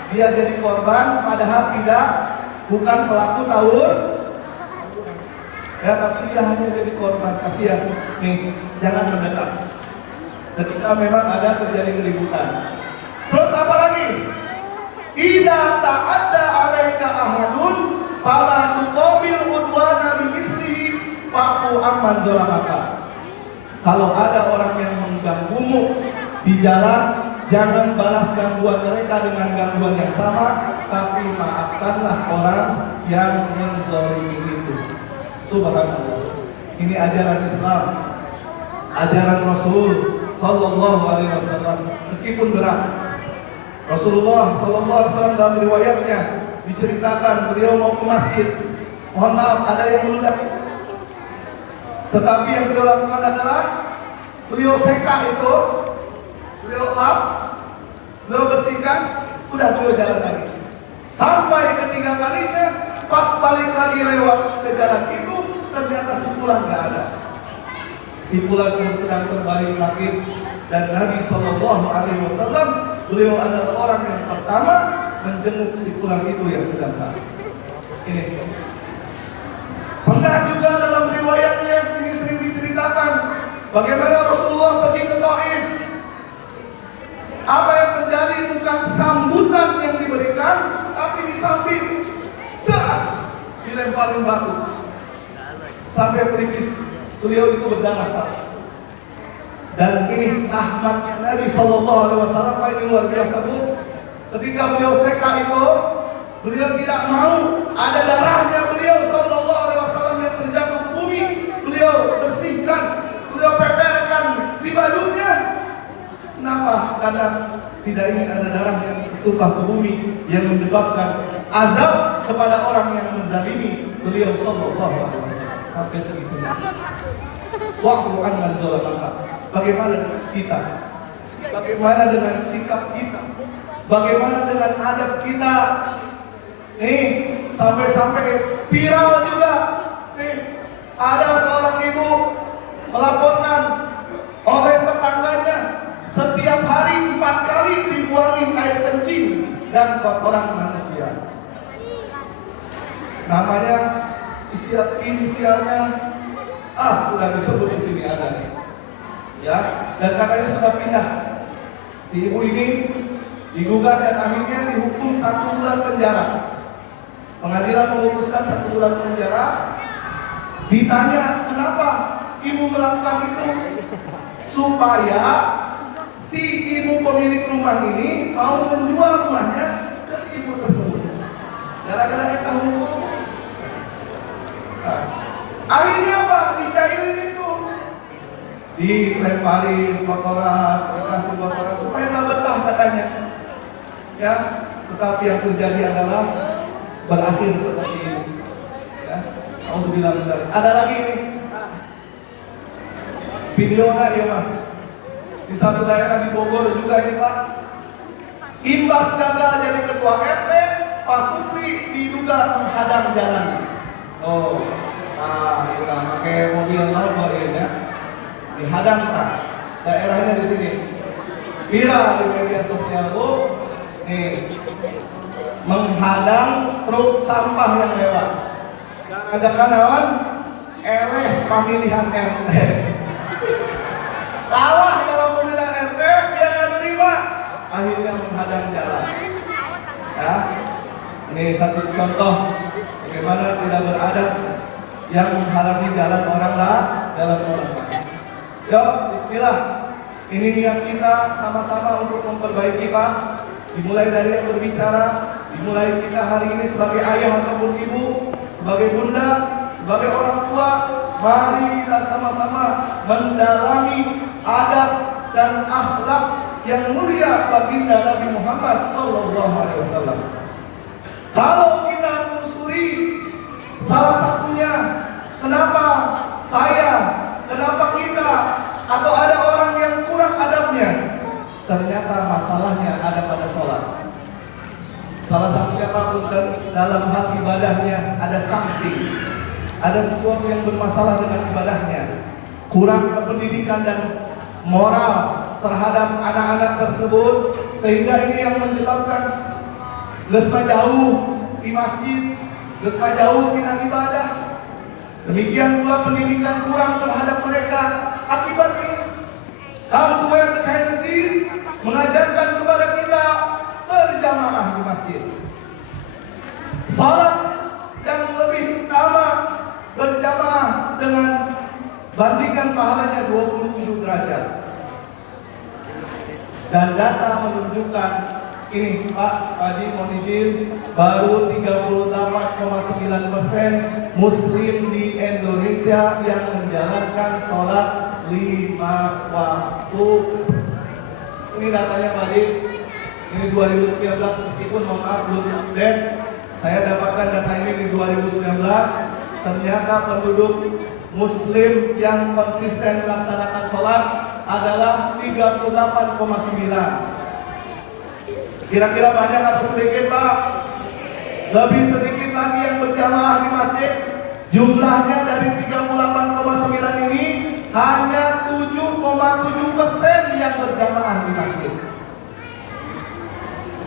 dia jadi korban, padahal bukan pelaku tawur, ya tapi dia hanya jadi korban. Kasihan. Nih, jangan mendekat ketika memang ada terjadi keributan. Terus apa lagi? Idza ta'adda 'alaika ahadun fala tuqabil udwana bimislihi fa'fu amman zalamaka. Kalau ada orang yang mengganggumu di jalan, jangan balas gangguan mereka dengan gangguan yang sama, tapi maafkanlah orang yang menzalimi itu. Subhanallah. Ini ajaran Islam, ajaran Rasul Sallallahu Alaihi Wasallam. Meskipun berat, Rasulullah Sallallahu Alaihi Wasallam dalam riwayatnya diceritakan beliau mau ke masjid. Mohon maaf, ada yang meledak. Tetapi yang beliau lakukan adalah beliau seka itu, beliau lap, beliau bersihkan, udah beliau jalan lagi. Sampai ketiga kalinya, pas balik lagi lewat ke jalan itu, ternyata sipulan nggak ada. Sipulan yang sedang terbalik sakit, dan Nabi Shallallahu Alaihi Wasallam, beliau adalah orang yang pertama menjenguk sipulan itu yang sedang sakit. Ini pernah juga dalam riwayatnya ini sering diceritakan bagaimana Rasulullah pergi ke Taif. Apa yang terjadi bukan sambutan yang diberikan, tapi disambit, das, dilemparin batu sampai pelipis beliau itu berdarah, Pak. Dan ini rahmatnya Nabi Sallallahu Alaihi Wasallam, Pak, ini luar biasa, Bu. Ketika beliau seka itu, beliau tidak mau ada darahnya beliau Sallallahu Alaihi Wasallam yang terjatuh ke bumi. Beliau bersihkan, beliau peperkan di bajunya. Kenapa? Karena tidak ingin ada darah yang tertumpah ke bumi yang menyebabkan azab kepada orang yang menzalimi beliau Sallallahu Alaihi Wasallam. Sampai segitunya. Waktu an zalamaka. Bagaimana dengan kita? Bagaimana dengan sikap kita? Bagaimana dengan adab kita? Nih, sampai-sampai viral juga. Nih, ada seorang ibu melaporkan oleh tetangganya setiap hari 4 kali dibuangin air kencing dan kotoran manusia. Namanya inisialnya udah disebut di sini ada nih. Ya, dan katanya sudah pindah. Si ibu ini digugat dan akhirnya dihukum 1 bulan penjara. Pengadilan memutuskan 1 bulan penjara. Ditanya kenapa ibu melakukan itu, supaya si ibu pemilik rumah ini mau menjual rumahnya ke si ibu tersebut. Gara-gara kita hukum. Akhirnya apa? Dijailin itu, dilemparin kotoran, dikasih kotoran supaya nggak betah katanya. Ya, tetapi yang terjadi adalah berakhir seperti ini. Ya, alhamdulillah. Ada lagi ini videonya ya mah. Di satu daerah di Bogor juga ini Pak. Imbas gagal jadi ketua RT, Pak Supri diduga menghadang jalan. Oh, kita pakai mobil lain ya. Dihadang Pak. Daerahnya di sini. Viral di media sosial Bu. Nih, menghadang truk sampah yang lewat. Ada kanawan eleh pemilihan RT. Kalah dalam pemilihan RT, dia nggak terima. Akhirnya menghadang jalan. Ya, ini satu contoh bagaimana tidak beradab yang menghalangi jalan orang lah, jalan orang lain. Yuk, Bismillah. Ini niat kita sama-sama untuk memperbaiki Pak. Dimulai dari yang berbicara, dimulai kita hari ini sebagai ayah ataupun ibu, sebagai bunda, sebagai orang tua. Mari kita sama-sama mendalami adab dan akhlak yang mulia baginda Nabi Muhammad SAW. Kalau kita menelusuri salah satunya, kenapa kita, atau ada orang yang kurang adabnya? Ternyata masalahnya ada pada sholat. Salah satunya Pak, dalam hal ibadahnya ada something, ada sesuatu yang bermasalah dengan ibadahnya. Kurang pendidikan dan moral terhadap anak-anak tersebut, sehingga ini yang menyebabkan lesma jauh di masjid, lesma jauh di ibadah. Demikian pula pendidikan kurang terhadap mereka. Akibatnya Come to Genesis mengajarkan kepada kita berjamaah di masjid. Salat yang lebih utama berjamaah dengan bandingkan pahalanya 27 derajat. Dan data menunjukkan ini Pak Haji mohon izin, baru 38,9% Muslim di Indonesia yang menjalankan sholat 5 waktu. Ini datanya Pak Haji, ini 2019 meskipun mohon maaf belum update. Saya dapatkan data ini di 2019. Ternyata penduduk Muslim yang konsisten melaksanakan sholat adalah 38,9. Kira-kira banyak atau sedikit Pak? Lebih sedikit lagi yang berjamaah di masjid. Jumlahnya dari 38,9 ini hanya 7,7% yang berjamaah di masjid.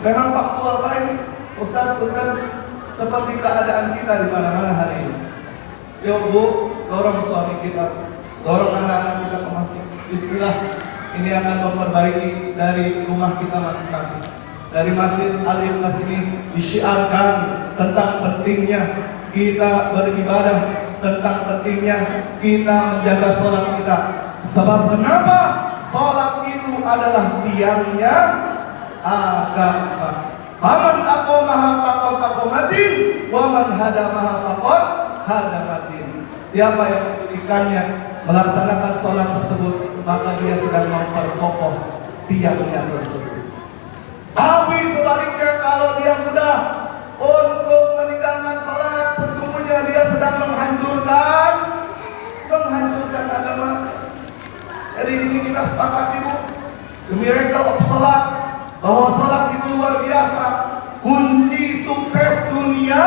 Memang faktual Pak ini Ustaz, bukan seperti keadaan kita di mana-mana hari ini. Yuk Bu, dorong suami kita, dorong anak-anak kita ke masjid. Bismillah, ini akan memperbaiki dari rumah kita masing-masing. Dari Masjid Al-Ikhlas ini disyiarkan tentang pentingnya kita beribadah, tentang pentingnya kita menjaga sholat kita. Sebab kenapa? Sholat itu adalah tiangnya agama. Faman aqamaha faqad aqamatin, wa man hadamaha faqad hadamatin. Siapa yang menunaikannya, melaksanakan sholat tersebut, maka dia sedang memperkokoh tiangnya tersebut. Tapi sebaliknya kalau dia mudah untuk meninggalkan sholat, sesungguhnya dia sedang menghancurkan agama. Jadi ini kita sepakati Bu, the miracle of sholat, bahwa sholat itu luar biasa, kunci sukses dunia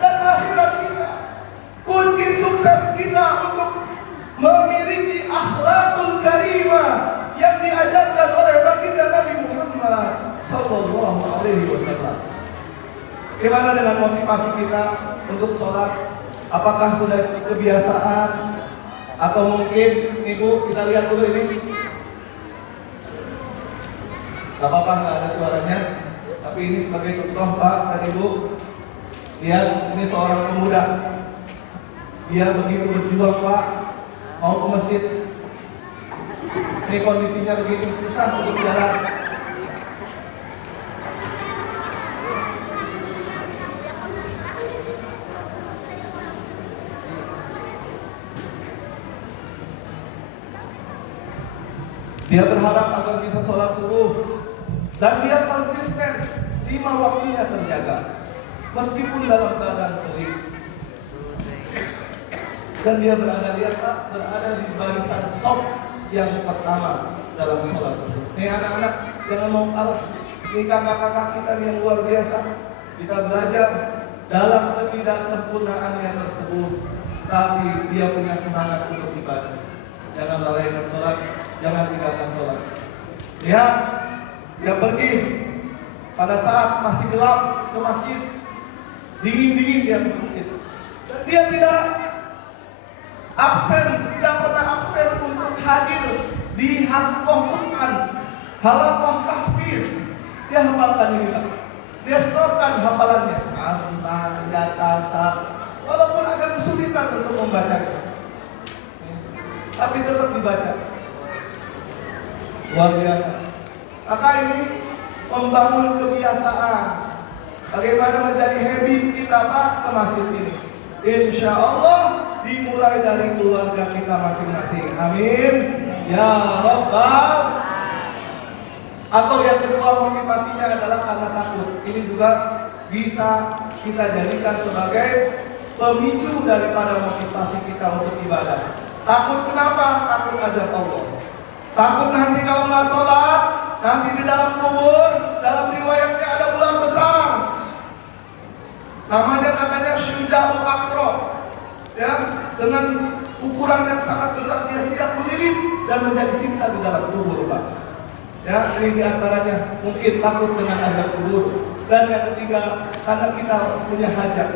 dan akhirat kita. Kunci sukses kita untuk memiliki akhlakul karimah yang diajarkan oleh baginda Nabi Muhammad Sallallahu Alaihi Wasallam. Bagaimana dengan motivasi kita untuk sholat? Apakah sudah kebiasaan atau mungkin Ibu kita lihat dulu ini? Gak apa-apa, nggak ada suaranya. Tapi ini sebagai contoh Pak dan Ibu. Lihat, ini seorang pemuda. Dia begitu berjuang Pak, mau ke masjid. Ini kondisinya begitu susah untuk jalan. Dia berharap agar bisa sholat subuh. Dan dia konsisten 5 waktunya terjaga. Meskipun dalam keadaan sulit. Dan dia berada di barisan saf yang pertama dalam sholat tersebut. Nih anak-anak, jangan mau kalah. Ini kakak-kakak kita yang luar biasa. Kita belajar dalam ketidaksempurnaannya tersebut, tapi dia punya semangat untuk ibadah. Jangan lalaikan sholat, jangan tinggalkan sholat. Lihat, dia pergi pada saat masih gelap ke masjid, dingin-dingin dia ke masjid. Dan dia tidak absen, tidak pernah absen untuk hadir di halaqah Quran, halaqah tahfiz. Dia hafalkan ini, Pak. Dia setorkan hafalannya. Amma yatasab. Walaupun agak kesulitan untuk membacanya, tapi tetap dibaca. Luar biasa. Maka ini membangun kebiasaan. Bagaimana menjadi habit kita, Pak, ke masjid ini. Insya Allah dimulai dari keluarga kita masing-masing. Amin. Ya Rabbal. Atau yang kedua motivasinya adalah karena takut. Ini juga bisa kita jadikan sebagai pemicu daripada motivasi kita untuk ibadah. Takut kenapa? Takut azab Allah. Takut nanti kalau nggak sholat, nanti di dalam kubur, dalam riwayatnya ada ular besar. Namanya katanya Syujaul Akrob. Ya, dengan ukuran yang sangat besar dia siap melilit dan menjadi siksa di dalam kubur, Pak. Ya, ini diantaranya mungkin takut dengan azab kubur. Dan yang ketiga, karena kita punya hajat.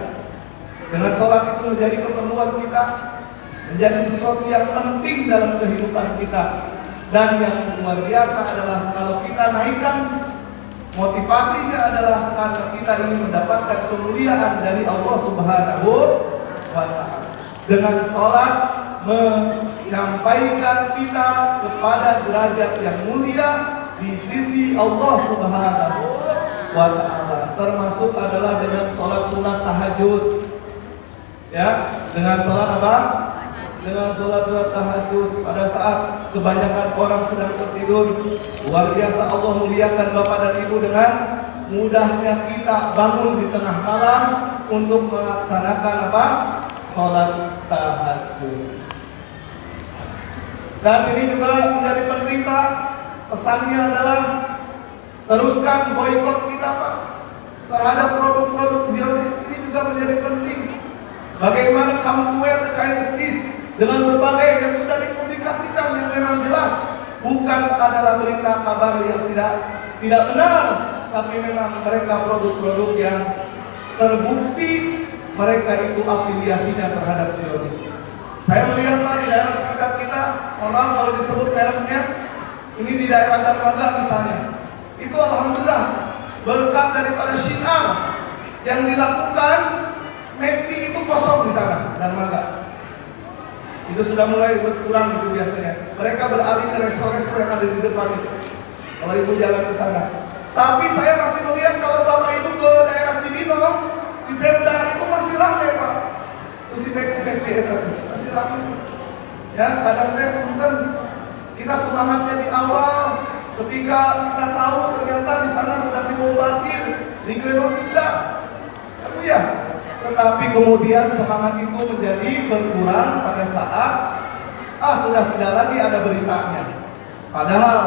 Dengan sholat itu menjadi keperluan kita, menjadi sesuatu yang penting dalam kehidupan kita. Dan yang luar biasa adalah kalau kita naikkan, motivasinya adalah karena kita ingin mendapatkan kemuliaan dari Allah Subhanahu wa Ta'ala. Dengan sholat menyampaikan kita kepada derajat yang mulia di sisi Allah Subhanahu wa Ta'ala. Termasuk adalah dengan sholat sunat tahajud. Ya, dengan sholat apa? Dengan sholat tahajud. Pada saat kebanyakan orang sedang tertidur, luar biasa Allah muliakan Bapak dan Ibu dengan mudahnya kita bangun di tengah malam untuk melaksanakan apa? Sholat tahajud. Dan ini juga menjadi penting, Pak. Pesannya adalah teruskan boikot kita, Pak, terhadap produk-produk Zionis. Ini juga menjadi penting. Bagaimana come to wear the kindness dengan berbagai yang sudah dipublikasikan yang memang jelas bukan adalah berita kabar yang tidak benar, tapi memang mereka produk-produk yang terbukti mereka itu afiliasinya terhadap Zionis. Saya melihat, Pak, di daerah sekitar kita, mohon maaf kalau disebut mereknya, ini di daerah Darmaga misalnya, itu alhamdulillah berkat daripada syiar yang dilakukan, McD itu kosong di sana, Darmaga. Itu sudah mulai berkurang itu biasanya. Mereka beralih ke resto-resto yang ada di depan itu. Kalau ibu jalan ke sana. Tapi saya masih melihat kalau Bapak Ibu ke daerah Cibinong, di Pemda itu masih ramai, Pak. Terus si McD itu masih ramai. Ya, kadang-kadang punten kita semangatnya di awal, ketika kita tahu ternyata di sana sedang dibombardir, di genosida. Ya, tetapi kemudian semangat itu menjadi berkurang pada saat sudah tidak lagi ada beritanya. Padahal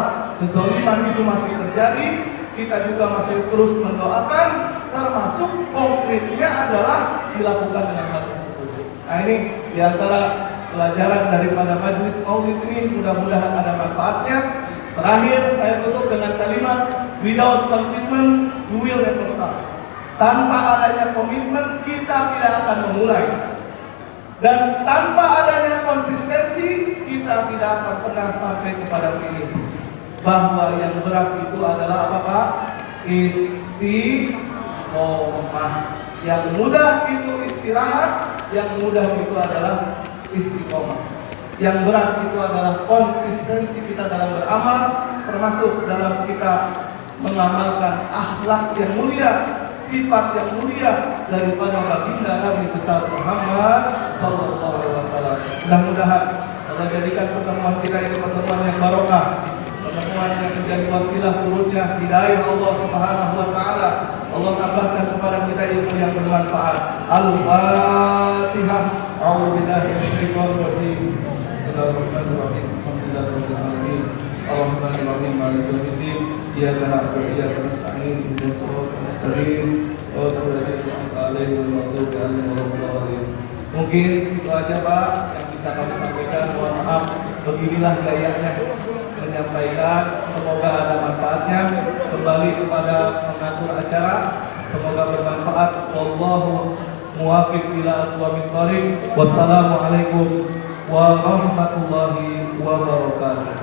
kezaliman itu masih terjadi, kita juga masih terus mendoakan, termasuk konkretnya adalah dilakukan dengan hal tersebut. Nah, ini diantara pelajaran daripada majelis maulid ini, mudah-mudahan ada manfaatnya. Terakhir saya tutup dengan kalimat, without commitment you will never start. Tanpa adanya komitmen kita tidak akan memulai. Dan tanpa adanya konsistensi kita tidak akan pernah sampai kepada finish. Bahwa yang berat itu adalah apa, Pak? Istiqomah. Yang mudah itu istirahat, yang mudah itu adalah istiqomah. Yang berat itu adalah konsistensi kita dalam beramal, termasuk dalam kita mengamalkan akhlak yang mulia, sifat yang mulia daripada baginda Nabi besar Muhammad sallallahu alaihi wasallam. Mudah-mudahan Allah jadikan pertemuan kita ini pertemuan yang barokah, pertemuan yang menjadi wasilah turunnya hidayah Allah Subhanahu wa taala. Allah tambahkan kepada kita ilmu yang bermanfaat. Al-Fatihah. A'udzubillahi minasyaitonir rajim. Bismillahirrahmanirrahim. Alhamdulillahirabbil alamin. Arrahmanir rahim. Maliki yaumiddin. Iyyaka na'budu wa iyyaka nasta'in. Ihdinas siratal mustaqim. Mungkin segitu aja Pak yang bisa kami sampaikan. Mohon maaf, beginilah gayanya menyampaikan. Semoga ada manfaatnya. Kembali kepada pengatur acara, semoga bermanfaat. Wallahu muwaffiq ila aqwamit thoriq. Wassalamualaikum warahmatullahi wabarakatuh.